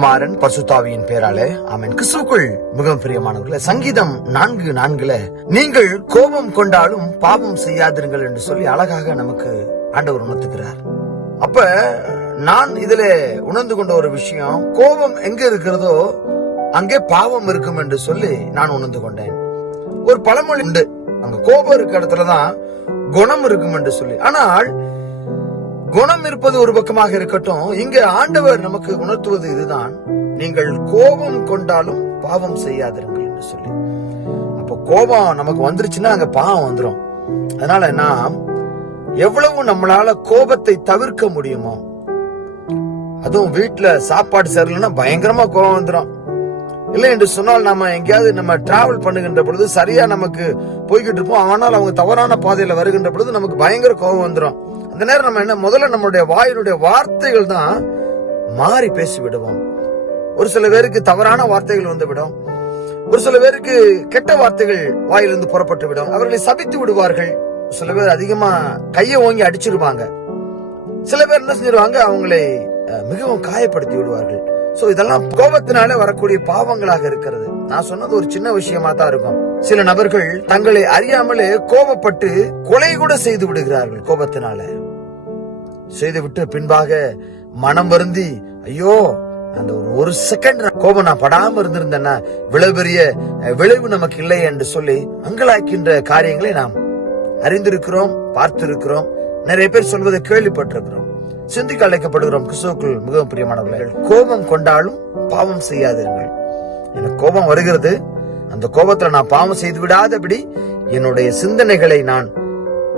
குமாரன் பரிசுத்தாவியின் பேராலே ஆமென். கிறிஸ்துவுக்குள் மிகவும் பிரியமானவர்களே, சங்கீதம் 4:4 நீங்கள் கோபம் கொண்டாலும் பாவம் செய்யாதிருங்கள் என்று சொல்லி அழகாக நமக்கு ஆண்டவர் உணர்த்துகிறார். அப்ப நான் இதுல உணர்ந்து கொண்ட ஒரு விஷயம், கோபம் எங்க இருக்கிறதோ அங்கே பாவம் இருக்கும் என்று சொல்லி நான் உணர்ந்து கொண்டேன். ஒரு பழமொழி உண்டு, அங்க கோபம் இருக்க இடத்துலதான் குணம் இருக்கும் என்று சொல்லி. ஆனால் குணம் இருப்பது ஒரு பக்கமாக இருக்கட்டும், இங்க ஆண்டவர் நமக்கு உணர்த்துவது இதுதான், நீங்கள் கோபம் கொண்டாலும் பாவம் செய்யாதிருங்கள் என்று சொல்லி. அப்ப கோபம் நமக்கு வந்துருச்சுன்னா அங்க பாவம் வந்துடும். அதனால நாம் எவ்வளவு நம்மளால கோபத்தை தவிர்க்க முடியுமோ, அதுவும் வீட்டுல சாப்பாடு சரியில்லைன்னா பயங்கரமா கோபம் வந்துடும். இல்லை என்று சொன்னால் நம்ம எங்கேயாவது நம்ம டிராவல் பண்ணுகின்ற பொழுது சரியா நமக்கு போய்கிட்டு இருப்போம், ஆனால் அவங்க தவறான பாதையில வருகின்ற பொழுது நமக்கு பயங்கர கோபம் வந்துடும். அந்த நேரம் நம்ம என்ன, முதல்ல நம்மளுடைய வாயினுடைய வார்த்தைகள் தான் மாறி பேசி விடுவோம். ஒரு சில பேருக்கு தவறான வார்த்தைகள் வந்து விடும், ஒரு சில பேருக்கு கெட்ட வார்த்தைகள் வாயிலிருந்து புறப்பட்டு விடும், அவர்களை சபித்து விடுவார்கள். சில பேர் அதிகமா கையை ஓங்கி அடிச்சிருவாங்க, சில பேர் என்ன செஞ்சிருவாங்க, அவங்களை மிகவும் காயப்படுத்தி விடுவார்கள். சோ இதெல்லாம் கோபத்தினால வரக்கூடிய பாவங்களாக இருக்கிறது. நான் சொன்னது ஒரு சின்ன விஷயமா தான் இருக்கும். சில நபர்கள் தங்களை அறியாமலே கோபப்பட்டு கொலை கூட செய்து விடுகிறார்கள். கோபத்தினால செய்துவிட்டு பின்பாக மனம் வருந்தி, ஐயோ அந்த ஒரு செகண்ட் கோபம் நான் படாம இருந்திருந்தேன்னா இவ்வளவு பெரிய விளைவு நமக்கு இல்லை என்று சொல்லி அங்கலாய்க்கின்ற காரியங்களை நாம் அறிந்திருக்கிறோம், பார்த்திருக்கிறோம், நிறைய பேர் சொல்வதை கேள்விப்பட்டிருக்கிறோம், சிந்திக்க அழைக்கப்படுகிறோம். கிறிஸ்துவுக்குள் மிகவும் பிரியமானவர்கள், கோபம் கொண்டாலும் பாவம் செய்யாதீர்கள். எனக்கு கோபம் வருகிறது, அந்த கோபத்துல நான் பாவம் செய்து விடாதபடி என்னுடைய சிந்தனைகளை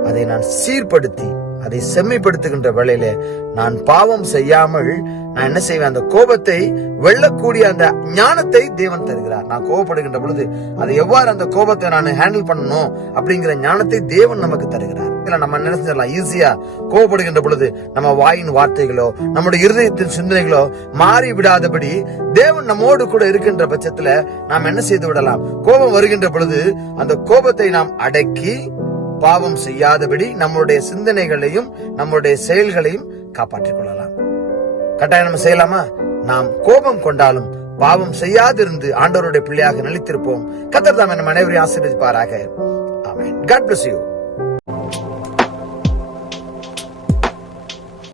அதை நான் சீர்படுத்தி அதை செம்மைப்படுத்துகின்ற வேளையில நான் பாவம் செய்யாமல் நான் என்ன செய்வேன், அந்த கோபத்தை வெல்லக்கூடிய அந்த ஞானத்தை தேவன் தருகிறார். நான் கோபப்படுகின்ற பொழுது அதை எவ்வாறு அந்த கோபத்தை நான் ஹேண்டில் பண்ணணும் அப்படிங்கிற ஞானத்தை தேவன் நமக்கு தருகிறார். நம்ம நினைச்சிடலாம், ஈஸியா கோபப்படுகின்ற பொழுது நம்ம வாயின் வார்த்தைகளோ நம்முடைய இருதயத்தின் சிந்தனைகளோ மாறி விடாதபடி தேவன் நம்மோடு கூட இருக்கின்ற பட்சத்துல நாம் என்ன செய்து விடலாம், கோபம் வருகின்ற பொழுது அந்த கோபத்தை நாம் அடக்கி பாவம் செய்யாதபடி நம்முடைய சிந்தனைகளையும் நம்முடைய செயல்களையும் காப்பாற்றிக் கொள்ளலாம். கட்டாயம் நம்ம செய்யலாமா? நாம் கோபம் கொண்டாலும் பாவம் செய்யாதிருந்து ஆண்டவருடைய பிள்ளையாக நிலைத்திருப்போம். கர்த்தர் தாமே நம் அனைவரையும் ஆசீர்வதிப்பாராக. ஆமென். God bless you.